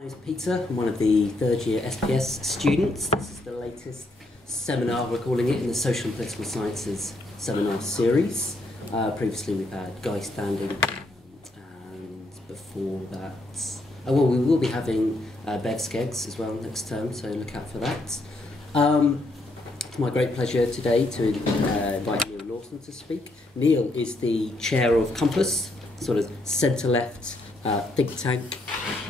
My name is Peter. I'm one of the third-year SPS students. This is the latest seminar, we're calling it, in the Social and Political Sciences seminar series. Previously we've had Guy Standing, and before that, well, we will be having Bev Skeggs as well next term, so look out for that. It's my great pleasure today to invite Neal Lawson to speak. Neal is the chair of Compass, sort of centre-left think tank,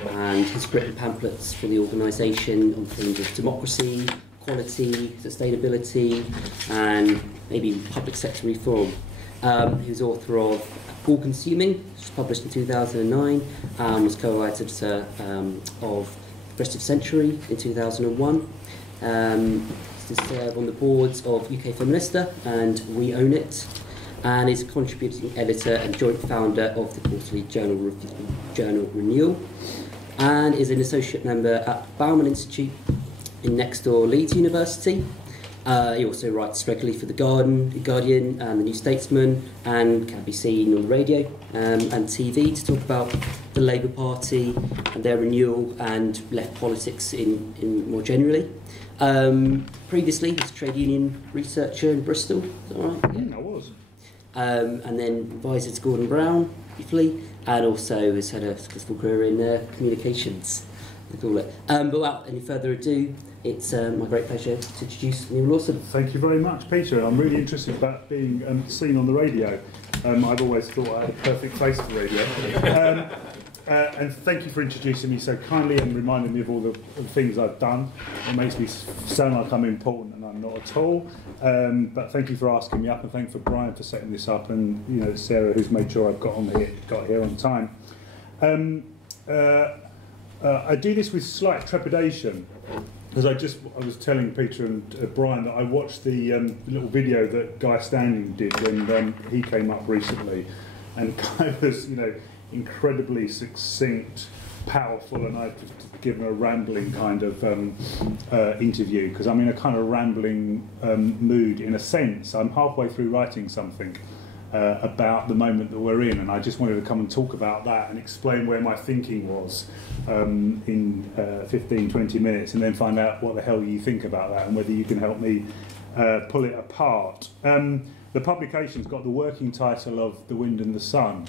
and he's written pamphlets for the organisation on themes of democracy, quality, sustainability, and maybe public sector reform. He was author of All Consuming, which was published in 2009, was co-editor of Progressive Century in 2001. He served on the boards of UK Feminista and We Own It, and is a contributing editor and joint founder of the quarterly journal Renewal, and is an associate member at Bauman Institute in next door Leeds University. He also writes regularly for The Guardian and The New Statesman, and can be seen on radio and TV to talk about the Labour Party and their renewal and left politics in more generally. Previously, he was a trade union researcher in Bristol. Is that right? Yeah, I was. And then advisor to Gordon Brown briefly, and also has had a successful career in communications, they call it. But without any further ado, it's my great pleasure to introduce Neal Lawson. Thank you very much, Peter. I'm really interested about being seen on the radio. I've always thought I had a perfect face for radio. And thank you for introducing me so kindly and reminding me of all the things I've done. It makes me sound like I'm important, and I'm not at all. But thank you for asking me up, and thank you for Brian for setting this up, and Sarah, who's made sure I've got here on time. I do this with slight trepidation, because I was telling Peter and Brian that I watched the little video that Guy Standing did when he came up recently, and Guy was incredibly succinct, powerful, and I've given a rambling kind of interview, because I'm in a kind of rambling mood in a sense. I'm halfway through writing something about the moment that we're in, and I just wanted to come and talk about that and explain where my thinking was in 15-20 minutes, and then find out what the hell you think about that and whether you can help me pull it apart. The publication's got the working title of The Wind and the Sun,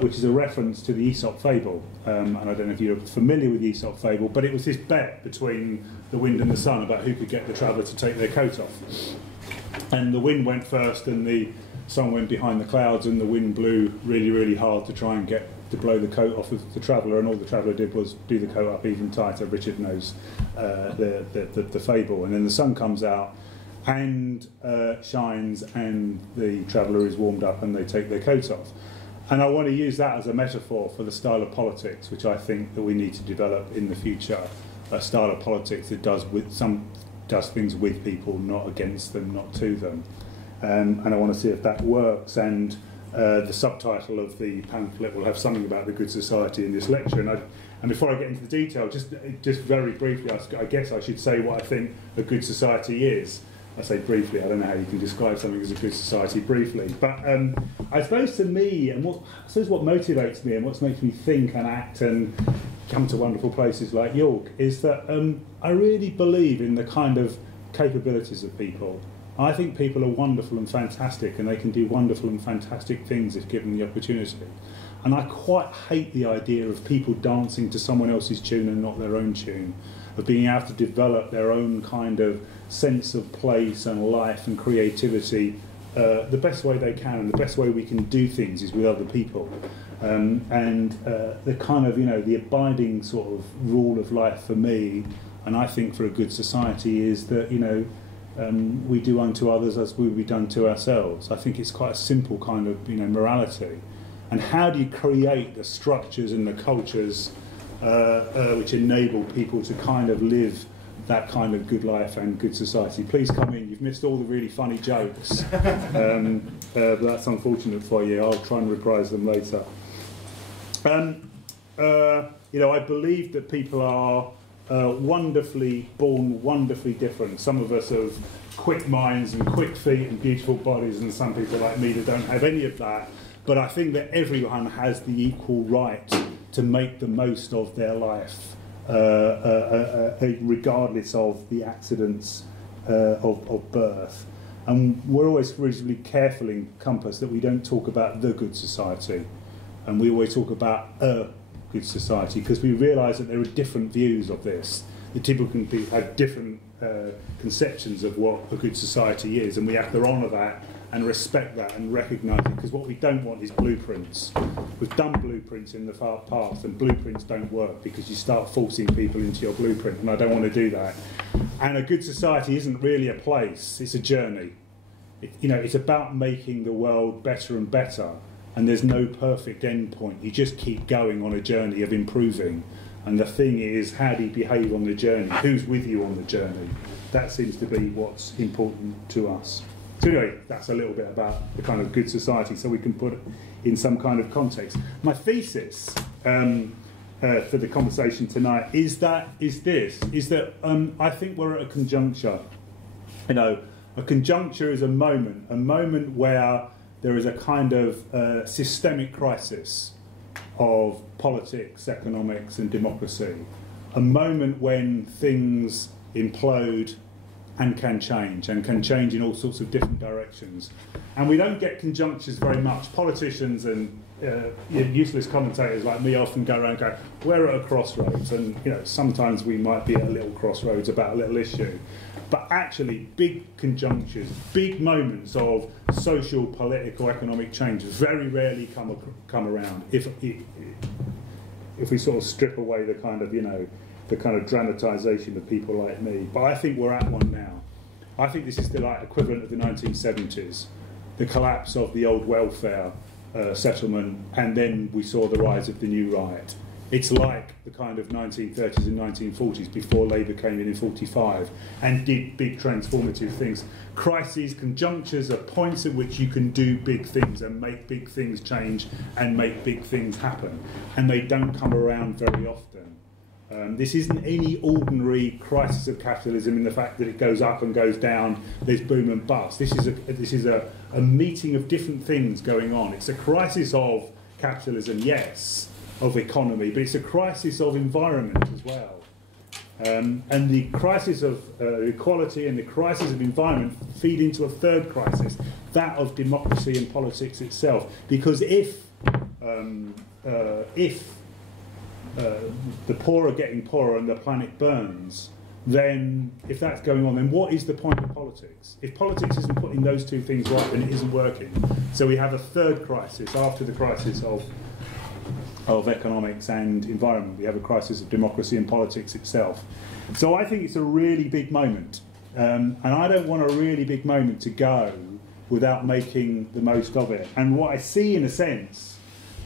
which is a reference to the Aesop fable, and I don't know if you're familiar with the Aesop fable, but it was this bet between the wind and the sun about who could get the traveller to take their coat off. And the wind went first, and the sun went behind the clouds, and the wind blew really, really hard to try and get to blow the coat off of the traveller, and all the traveller did was do the coat up even tighter. Richard knows the fable. And then the sun comes out and shines, and the traveller is warmed up, and they take their coat off. And I want to use that as a metaphor for the style of politics which I think that we need to develop in the future, a style of politics that does things with people, not against them, not to them. And I want to see if that works. And the subtitle of the pamphlet will have something about the good society in this lecture. And before I get into the detail, just very briefly, I guess I should say what I think a good society is. I say briefly, I don't know how you can describe something as a good society briefly, but I suppose to me, and what motivates me and what makes me think and act and come to wonderful places like York is that I really believe in the kind of capabilities of people. I think people are wonderful and fantastic, and they can do wonderful and fantastic things if given the opportunity. And I quite hate the idea of people dancing to someone else's tune and not their own tune, of being able to develop their own kind of sense of place and life and creativity the best way they can, and the best way we can do things is with other people. The kind of, the abiding sort of rule of life for me, and I think for a good society, is that, we do unto others as we would be done to ourselves. I think it's quite a simple kind of, morality. And how do you create the structures and the cultures which enable people to kind of live that kind of good life and good society? Please come in. You've missed all the really funny jokes. But that's unfortunate for you. I'll try and reprise them later. I believe that people are born wonderfully different. Some of us have quick minds and quick feet and beautiful bodies, and some people like me that don't have any of that. But I think that everyone has the equal right to make the most of their life, regardless of the accidents of birth. And we're always reasonably careful in Compass that we don't talk about the good society, and we always talk about a good society, because we realise that there are different views of this. That people can have different conceptions of what a good society is, and we have to honour that and respect that and recognise it, because what we don't want is blueprints. We've done blueprints in the far past, and blueprints don't work because you start forcing people into your blueprint, and I don't want to do that. And a good society isn't really a place, it's a journey. It's about making the world better and better, and there's no perfect end point. You just keep going on a journey of improving. And the thing is, how do you behave on the journey? Who's with you on the journey? That seems to be what's important to us. So anyway, that's a little bit about the kind of good society, so we can put it in some kind of context. My thesis for the conversation tonight is that I think we're at a conjuncture. A conjuncture is a moment where there is a kind of systemic crisis of politics, economics and democracy. A moment when things implode and can change in all sorts of different directions. And we don't get conjunctures very much. Politicians and useless commentators like me often go around and go, we're at a crossroads, and sometimes we might be at a little crossroads about a little issue. But actually, big conjunctures, big moments of social, political, economic change very rarely come around if we sort of strip away the kind of dramatisation of people like me. But I think we're at one now. I think this is the equivalent of the 1970s, the collapse of the old welfare settlement, and then we saw the rise of the new right. It's like the kind of 1930s and 1940s before Labour came in 45 and did big transformative things. Crises, conjunctures are points at which you can do big things and make big things change and make big things happen. And they don't come around very often. This isn't any ordinary crisis of capitalism in the fact that it goes up and goes down, there's boom and bust. This is a meeting of different things going on. It's a crisis of capitalism, yes, of economy, but it's a crisis of environment as well. And the crisis of equality and the crisis of environment feed into a third crisis, that of democracy and politics itself. Because if the poor are getting poorer and the planet burns, then if that's going on, then what is the point of politics? If politics isn't putting those two things right, then it isn't working. So we have a third crisis after the crisis of economics and environment. We have a crisis of democracy and politics itself. So I think it's a really big moment. And I don't want a really big moment to go without making the most of it. And what I see, in a sense,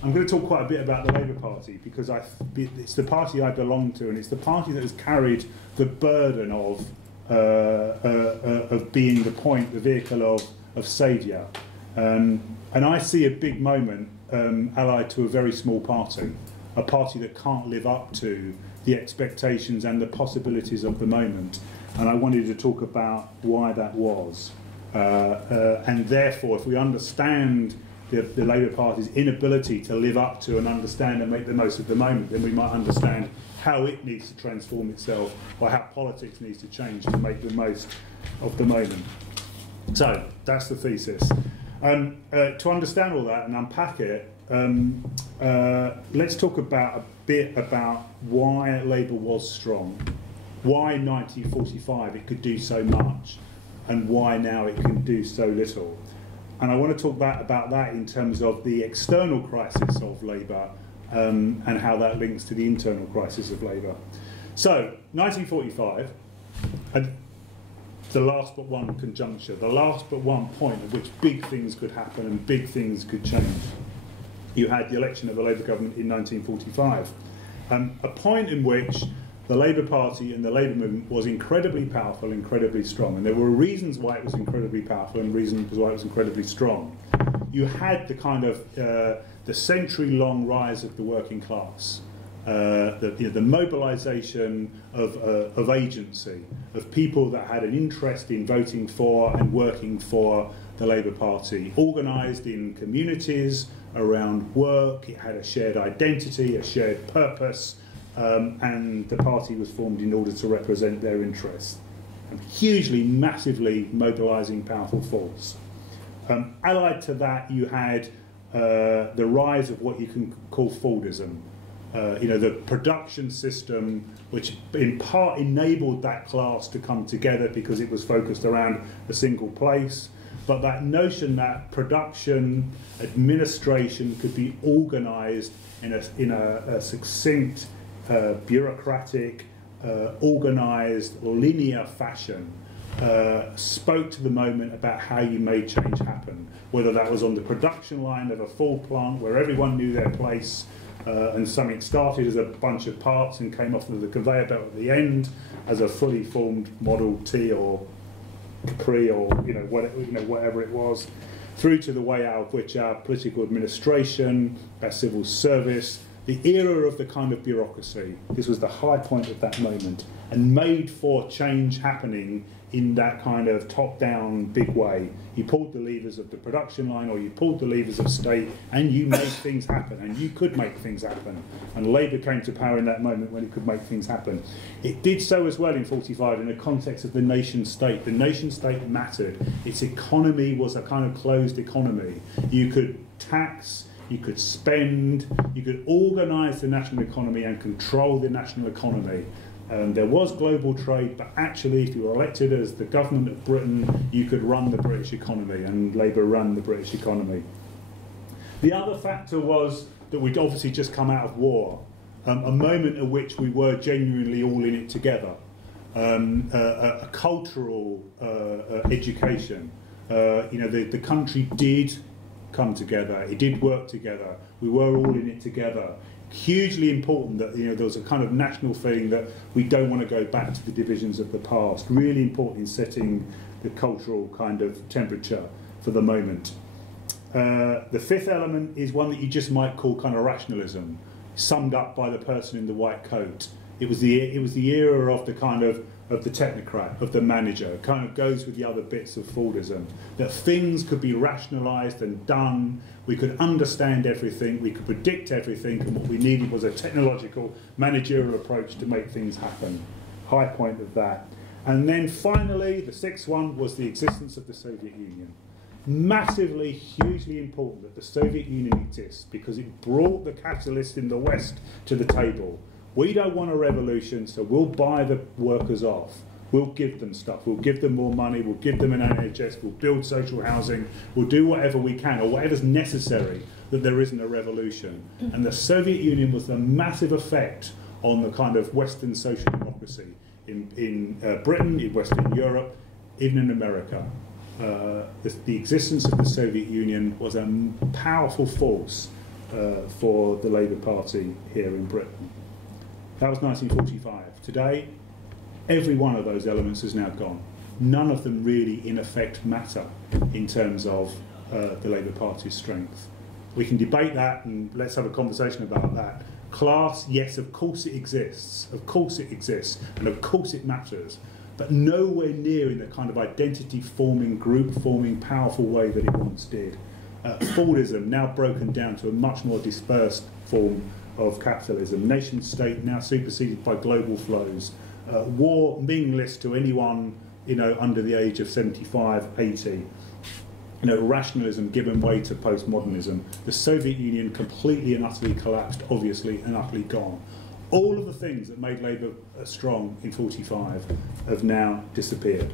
I'm going to talk quite a bit about the Labour Party, because it's the party I belong to, and it's the party that has carried the burden of being the point, the vehicle of saviour. And I see a big moment allied to a very small party, a party that can't live up to the expectations and the possibilities of the moment. And I wanted to talk about why that was. And therefore, if we understand the Labour Party's inability to live up to and understand and make the most of the moment, then we might understand how it needs to transform itself, or how politics needs to change to make the most of the moment. So, that's the thesis. To understand all that and unpack it, let's talk a bit about why Labour was strong, why in 1945 it could do so much, and why now it can do so little. And I want to talk about that in terms of the external crisis of Labour and how that links to the internal crisis of Labour. So, 1945, the last but one conjuncture, the last but one point at which big things could happen and big things could change. You had the election of a Labour government in 1945, a point in which the Labour Party and the Labour movement was incredibly powerful, incredibly strong, and there were reasons why it was incredibly powerful and reasons why it was incredibly strong. You had the kind of the century-long rise of the working class, the mobilisation of agency, of people that had an interest in voting for and working for the Labour Party, organised in communities around work. It had a shared identity, a shared purpose, and the party was formed in order to represent their interests. A hugely, massively mobilising, powerful force. Allied to that, you had the rise of what you can call Fordism. The production system, which in part enabled that class to come together because it was focused around a single place. But that notion that production, administration could be organised in a succinct, bureaucratic, organised, linear fashion spoke to the moment about how you made change happen. Whether that was on the production line of a full plant where everyone knew their place, and something started as a bunch of parts and came off of the conveyor belt at the end as a fully formed Model T or Capri or whatever it was, through to the way out of which our political administration, our civil service, the era of the kind of bureaucracy. This was the high point of that moment and made for change happening in that kind of top-down big way. You pulled the levers of the production line or you pulled the levers of state and you made things happen, and you could make things happen. And Labour came to power in that moment when it could make things happen. It did so as well in 45 in the context of the nation state. The nation state mattered. Its economy was a kind of closed economy. You could tax, you could spend, you could organise the national economy and control the national economy. There was global trade, but actually, if you were elected as the government of Britain, you could run the British economy, and Labour ran the British economy. The other factor was that we'd obviously just come out of war, a moment at which we were genuinely all in it together, a cultural education. The country did come together, it did work together, we were all in it together. Hugely important that there was a kind of national feeling that we don't want to go back to the divisions of the past. Really important in setting the cultural kind of temperature for the moment. The fifth element is one that you just might call kind of rationalism, summed up by the person in the white coat. It was the era of the kind of the technocrat, of the manager. It kind of goes with the other bits of Fordism, that things could be rationalised and done. We could understand everything, we could predict everything, and what we needed was a technological, managerial approach to make things happen. High point of that. And then finally, the sixth one was the existence of the Soviet Union. Massively, hugely important that the Soviet Union exists because it brought the capitalists in the West to the table. We don't want a revolution, so we'll buy the workers off. We'll give them stuff. We'll give them more money. We'll give them an NHS. We'll build social housing. We'll do whatever we can, or whatever's necessary, that there isn't a revolution. And the Soviet Union was the massive effect on the kind of Western social democracy in Britain, in Western Europe, even in America. The existence of the Soviet Union was a powerful force for the Labour Party here in Britain. That was 1945. Today, every one of those elements is now gone. None of them really, in effect, matter in terms of the Labour Party's strength. We can debate that, and let's have a conversation about that. Class, yes, of course it exists. Of course it exists, and of course it matters. But nowhere near in the kind of identity-forming, group-forming, powerful way that it once did. Fordism, now broken down to a much more dispersed form of capitalism. Nation-state now superseded by global flows. War meaningless to anyone under the age of 75, 80. Rationalism given way to postmodernism. The Soviet Union completely and utterly collapsed, obviously, and utterly gone. All of the things that made Labour strong in 45 have now disappeared.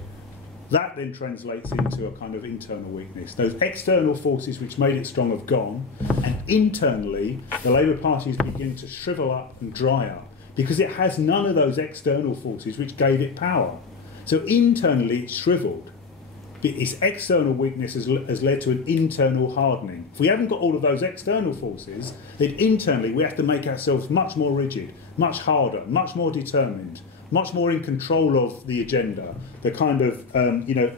That then translates into a kind of internal weakness. Those external forces which made it strong have gone, and internally the Labour Party is beginning to shrivel up and dry up because it has none of those external forces which gave it power. So internally it's shriveled. Its external weakness has led to an internal hardening. If we haven't got all of those external forces, then internally we have to make ourselves much more rigid, much harder, much more determined, much more in control of the agenda, the kind of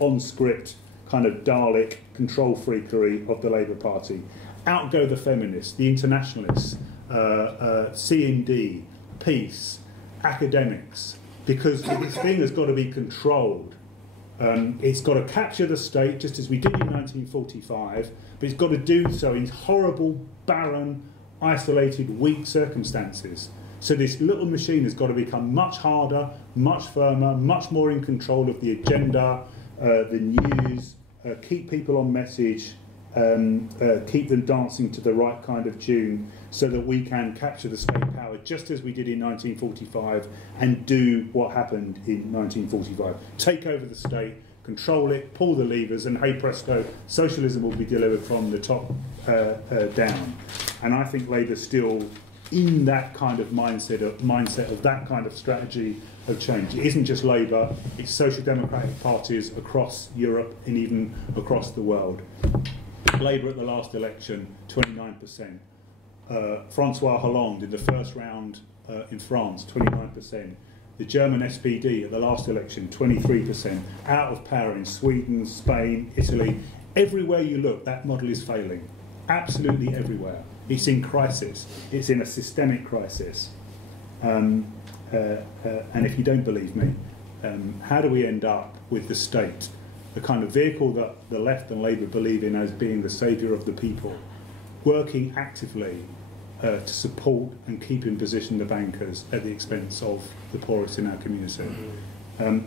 on-script kind of Dalek control freakery of the Labour Party. Out go the feminists, the internationalists, C&D, peace, academics, because this thing has got to be controlled. It's got to capture the state, just as we did in 1945, but it's got to do so in horrible, barren, isolated, weak circumstances. So this little machine has got to become much harder, much firmer, much more in control of the agenda, the news, keep people on message, keep them dancing to the right kind of tune, so that we can capture the state power just as we did in 1945 and do what happened in 1945. Take over the state, control it, pull the levers, and hey presto, socialism will be delivered from the top down. And I think Labour's still in that kind of mindset of that kind of strategy of change. It isn't just Labour, it's social democratic parties across Europe and even across the world. Labour at the last election, 29%. Francois Hollande in the first round in France, 29%. The German SPD at the last election, 23%. Out of power in Sweden, Spain, Italy. Everywhere you look, that model is failing. Absolutely everywhere. It's in crisis. It's in a systemic crisis. And if you don't believe me, how do we end up with the state, the kind of vehicle that the left and Labour believe in as being the saviour of the people, working actively to support and keep in position the bankers at the expense of the poorest in our community?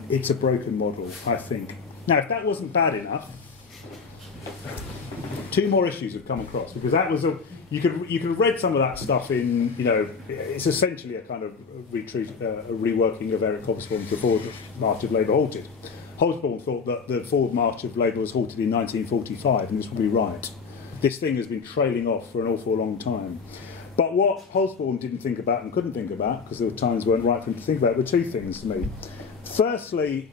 It's a broken model, I think. Now, if that wasn't bad enough, two more issues have come across, because that was you could have read some of that stuff in, it's essentially a kind of a reworking of Eric Hobsbawm's The Forward March of Labour Halted. Hobsbawm thought that the Forward March of Labour was halted in 1945, and this would be right. This thing has been trailing off for an awful long time. But what Hobsbawm didn't think about and couldn't think about, because the times weren't right for him to think about, were two things to me. Firstly,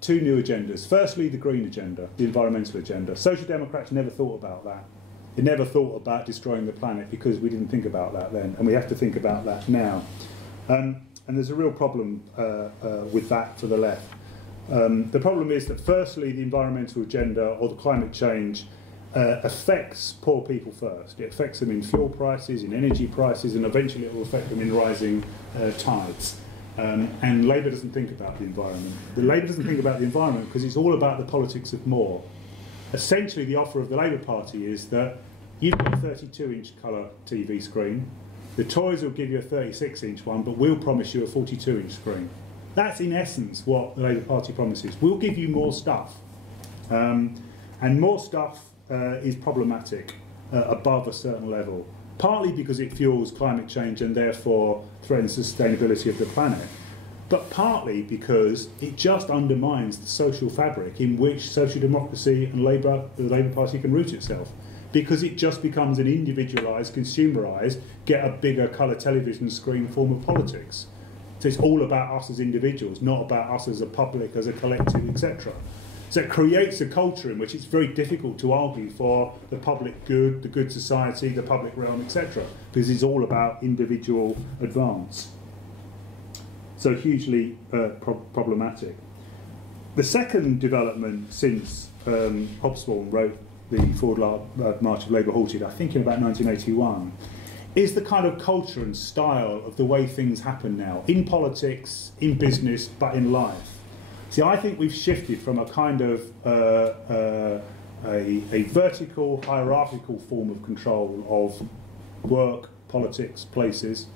two new agendas. Firstly, the green agenda, the environmental agenda. Social Democrats never thought about that. They never thought about destroying the planet, because we didn't think about that then, and we have to think about that now. And there's a real problem with that for the left. The problem is that firstly, the environmental agenda or the climate change affects poor people first. It affects them in fuel prices, in energy prices, and eventually it will affect them in rising tides. And Labour doesn't think about the environment. The Labour doesn't think about the environment because it's all about the politics of more. Essentially, the offer of the Labour Party is that you've got a 32-inch colour TV screen, the Tories will give you a 36-inch one, but we'll promise you a 42-inch screen. That's in essence what the Labour Party promises. We'll give you more stuff. And more stuff is problematic above a certain level, partly because it fuels climate change and therefore threatens the sustainability of the planet, but partly because it just undermines the social fabric in which social democracy and the Labour Party can root itself, because it just becomes an individualised, consumerised, get a bigger colour television screen form of politics. So it's all about us as individuals, not about us as a public, as a collective, etc. So it creates a culture in which it's very difficult to argue for the public good, the good society, the public realm, etc. Because it's all about individual advance. So hugely problematic. The second development since Hobsbawm wrote the Forward March of Labour Halted, I think in about 1981, is the kind of culture and style of the way things happen now, in politics, in business, but in life. See, I think we've shifted from a kind of a vertical, hierarchical form of control of work, politics, places,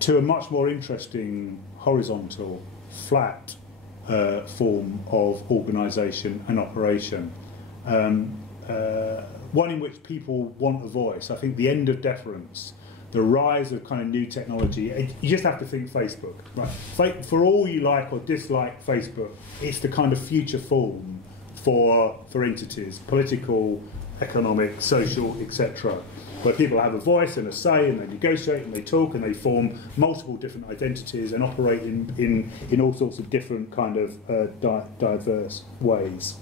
to a much more interesting, horizontal, flat form of organisation and operation. One in which people want a voice. I think the end of deference, the rise of kind of new technology. You just have to think Facebook, right? For all you like or dislike Facebook, it's the kind of future form for entities, political, economic, social, etc., where people have a voice and a say, and they negotiate and they talk and they form multiple different identities and operate in all sorts of different kind of diverse ways.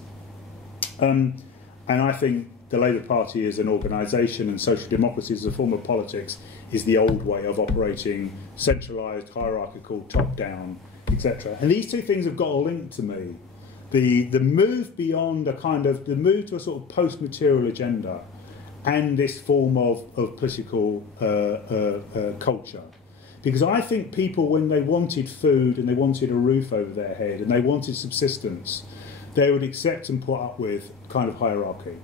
And I think the Labour Party as an organisation and social democracy as a form of politics is the old way of operating, centralised, hierarchical, top-down, etc. And these two things have got a link to me. The move beyond the move to a sort of post-material agenda and this form of political culture. Because I think people, when they wanted food and they wanted a roof over their head and they wanted subsistence, they would accept and put up with kind of hierarchy,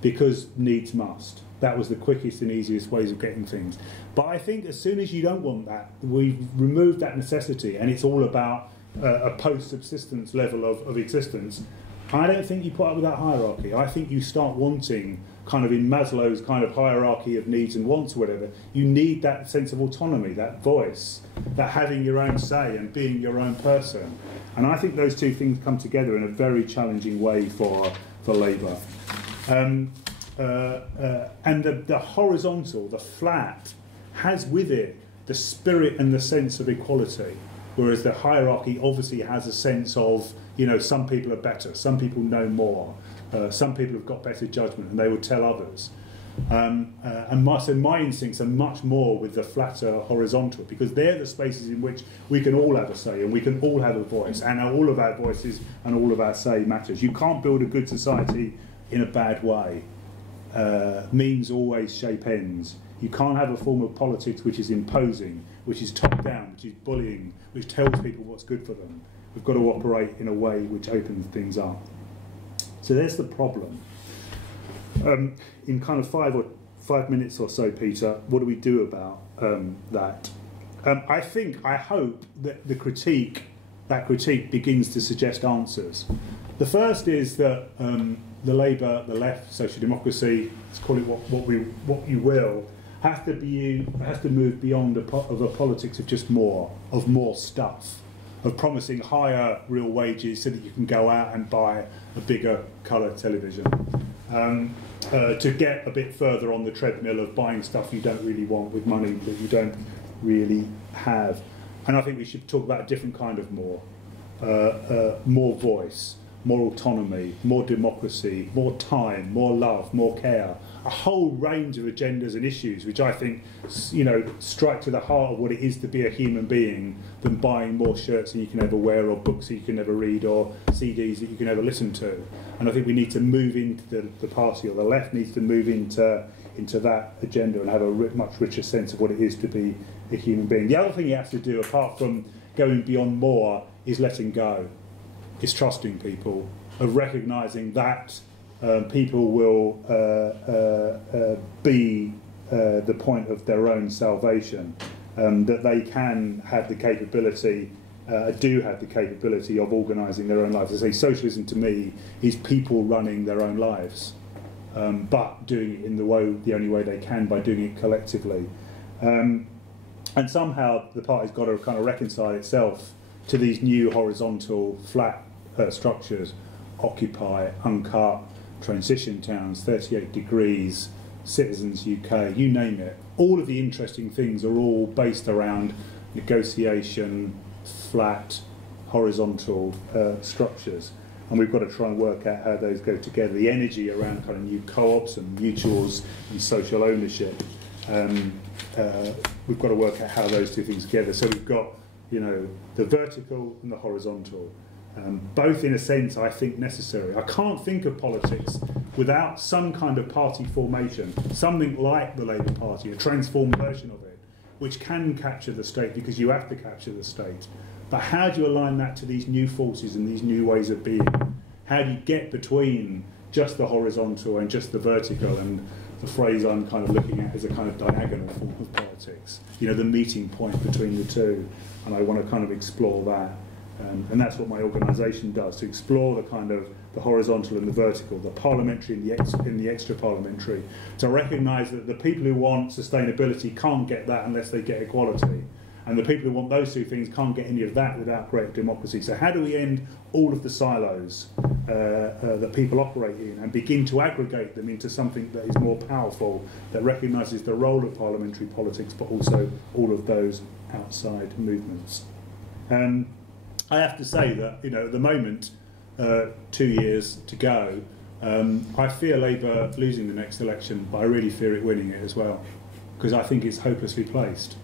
because needs must. That was the quickest and easiest ways of getting things. But I think as soon as you don't want that, we've removed that necessity, and it's all about a post-subsistence level of existence. I don't think you put up with that hierarchy. I think you start wanting, kind of in Maslow's kind of hierarchy of needs and wants or whatever, you need that sense of autonomy, that voice, that having your own say and being your own person. And I think those two things come together in a very challenging way for Labour. And the horizontal, the flat, has with it the spirit and the sense of equality, whereas the hierarchy obviously has a sense of, you know, some people are better, some people know more, some people have got better judgment and they would tell others. So my instincts are much more with the flatter horizontal, because they're the spaces in which we can all have a say and we can all have a voice, and all of our voices and all of our say matters. You can't build a good society in a bad way. Means always shape ends. You can't have a form of politics which is imposing, which is top down, which is bullying, which tells people what's good for them. We've got to operate in a way which opens things up. So there's the problem. In kind of 5 minutes or so, Peter, what do we do about that? I hope that that critique begins to suggest answers. The first is that the Labour, the left, social democracy, let's call it what you will, has to move beyond of a politics of just more stuff, of promising higher real wages so that you can go out and buy a bigger colour television, to get a bit further on the treadmill of buying stuff you don't really want with money that you don't really have. And I think we should talk about a different kind of more voice, more autonomy, more democracy, more time, more love, more care. A whole range of agendas and issues which I think, you know, strike to the heart of what it is to be a human being, than buying more shirts that you can never wear, or books that you can never read, or CDs that you can never listen to. And I think we need to move into the party, or the left needs to move into that agenda and have a much richer sense of what it is to be a human being. The other thing you have to do, apart from going beyond more, is letting go. Is trusting people, of recognising that people will be the point of their own salvation, that they can have the capability, do have the capability of organising their own lives. I say socialism to me is people running their own lives, but doing it in the only way they can, by doing it collectively. And somehow the party's got to kind of reconcile itself to these new horizontal, flat structures: Occupy, Uncut, Transition Towns, 38 Degrees, Citizens UK, you name it. All of the interesting things are all based around negotiation, flat, horizontal structures. And we've got to try and work out how those go together. The energy around kind of new co-ops and mutuals and social ownership. We've got to work out how those two things together. So we've got, you know, the vertical and the horizontal. Both in a sense I think necessary. I can't think of politics without some kind of party formation, something like the Labour Party, a transformed version of it, which can capture the state, because you have to capture the state. But how do you align that to these new forces and these new ways of being? How do you get between just the horizontal and just the vertical? And the phrase I'm kind of looking at is a kind of diagonal form of politics, you know, the meeting point between the two. And I want to kind of explore that. And that's what my organisation does, to explore the kind of the horizontal and the vertical, the parliamentary and the extra parliamentary, to recognise that the people who want sustainability can't get that unless they get equality, and the people who want those two things can't get any of that without greater democracy. So how do we end all of the silos that people operate in, and begin to aggregate them into something that is more powerful, that recognises the role of parliamentary politics, but also all of those outside movements? I have to say that, you know, at the moment, 2 years to go, I fear Labour losing the next election, but I really fear it winning it as well, because I think it's hopelessly placed.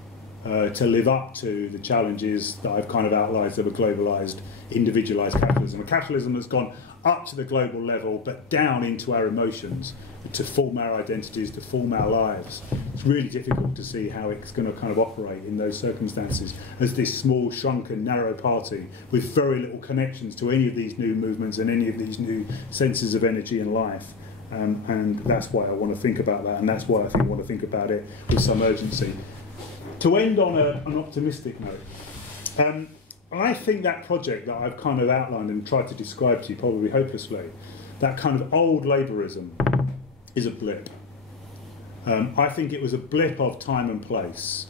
to live up to the challenges that I've kind of outlined of a globalised, individualised capitalism. A capitalism that's gone up to the global level but down into our emotions, to form our identities, to form our lives. It's really difficult to see how it's going to kind of operate in those circumstances as this small, shrunken, narrow party with very little connections to any of these new movements and any of these new senses of energy and life. And that's why I want to think about that, and that's why I think I want to think about it with some urgency. To end on an optimistic note, I think that project that I've kind of outlined and tried to describe to you, probably hopelessly, that kind of old Labourism is a blip. I think it was a blip of time and place.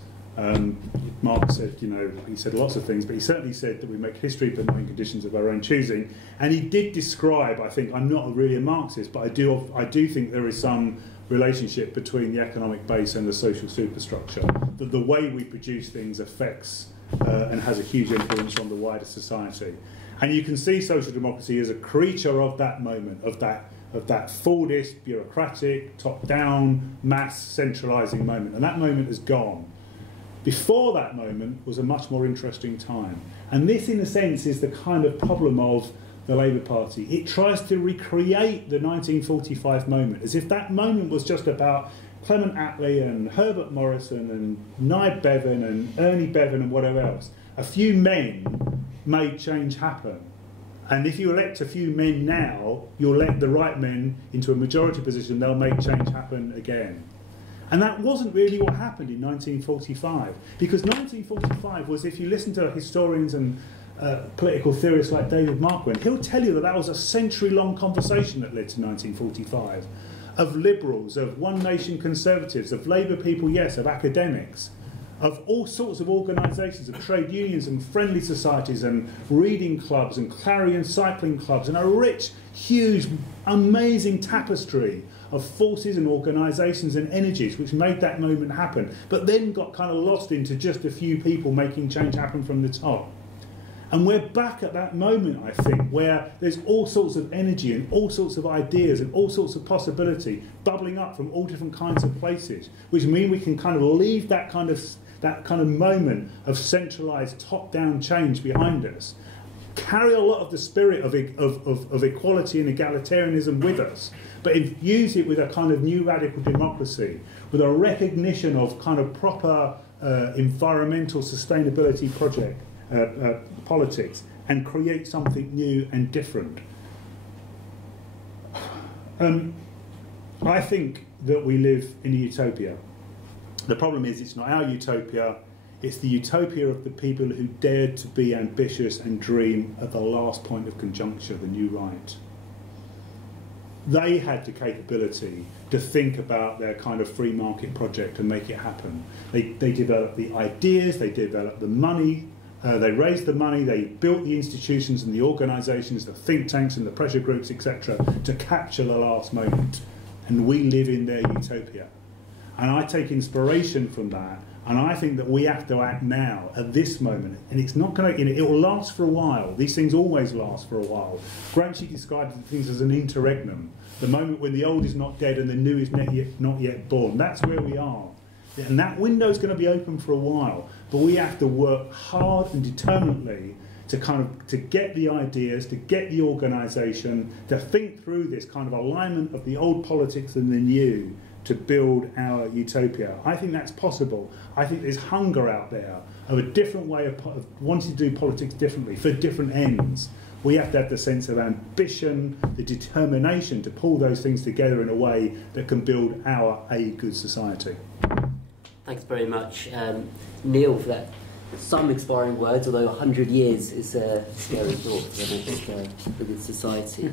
Mark said, you know, he said lots of things, but he certainly said that we make history but not in conditions of our own choosing. And he did describe, I think, I'm not really a Marxist, but I do think there is some relationship between the economic base and the social superstructure, that the way we produce things affects and has a huge influence on the wider society. And you can see social democracy as a creature of that moment, of that Fordist, bureaucratic, top-down, mass centralising moment. And that moment is gone. Before that moment was a much more interesting time. And this, in a sense, is the kind of problem of the Labour Party. It tries to recreate the 1945 moment, as if that moment was just about Clement Attlee and Herbert Morrison and Nye Bevan and Ernie Bevan and whatever else. A few men made change happen. And if you elect a few men now, you'll elect the right men into a majority position, they'll make change happen again. And that wasn't really what happened in 1945. Because 1945 was, if you listen to historians and political theorists like David Marquand, he'll tell you that that was a century-long conversation that led to 1945. Of liberals, of one-nation conservatives, of Labour people, yes, of academics, of all sorts of organisations, of trade unions and friendly societies and reading clubs and clarion cycling clubs, and a rich, huge, amazing tapestry of forces and organisations and energies which made that moment happen, but then got kind of lost into just a few people making change happen from the top. And we're back at that moment, I think, where there's all sorts of energy and all sorts of ideas and all sorts of possibility bubbling up from all different kinds of places, which mean we can kind of leave that kind of moment of centralised top-down change behind us, carry a lot of the spirit of equality and egalitarianism with us, but infuse it with a kind of new radical democracy, with a recognition of kind of proper environmental sustainability politics, and create something new and different. I think that we live in a utopia. The problem is it's not our utopia, it's the utopia of the people who dared to be ambitious and dream at the last point of conjuncture, the new right. They had the capability to think about their kind of free market project and make it happen. They developed the ideas, they developed the money, they raised the money, they built the institutions and the organisations, the think tanks and the pressure groups, etc., to capture the last moment. And we live in their utopia. And I take inspiration from that, and I think that we have to act now, at this moment. And it's not going to, it will last for a while. These things always last for a while. Gramsci describes things as an interregnum, the moment when the old is not dead and the new is not yet born. That's where we are. And that window is going to be open for a while, but we have to work hard and determinedly to get the ideas, to get the organisation, to think through this kind of alignment of the old politics and the new to build our utopia. I think that's possible. I think there's hunger out there of a different way of wanting to do politics differently for different ends. We have to have the sense of ambition, the determination to pull those things together in a way that can build a good society. Thanks very much, Neal, for that. Some inspiring words, although 100 years is a scary thought for the next for good society.